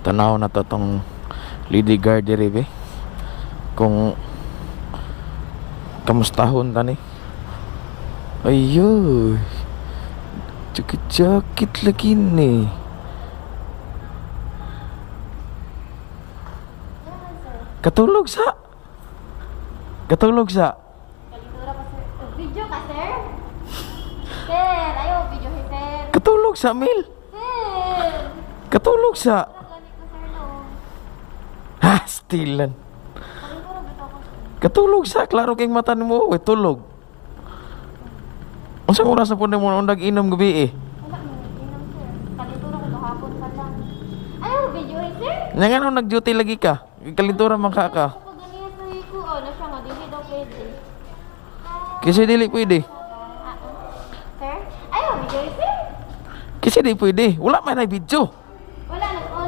Tanaw na to tong Lady Guard diri be. Kung kamustahon tani. Ayoy. Jakit lagi ni. Katulog sa. Kalidura pa sir. Video ka sir? Sir, ayaw video kay sir. Katulog sa Mil. Sir! Katulog sa. Ganit ko sir no. Ha, stilan. Kalidura bitaw ko sir. Katulog sa, klaro kay mata nimo, tulog. Unsang oras na po mo undag inom gabi eh? Wala mo, inom sir. Kalidura ko gahapon pa lang. Ayaw video kay sir? Nga nga nung nag-duty lagi ka, kalintura man ka. Kapag ganiya sa hiko, na siya nga, dili daw pwede. Kasi dili pwede. Sir? Ayaw video kay sir? Kasi di pwede. Wala man na video.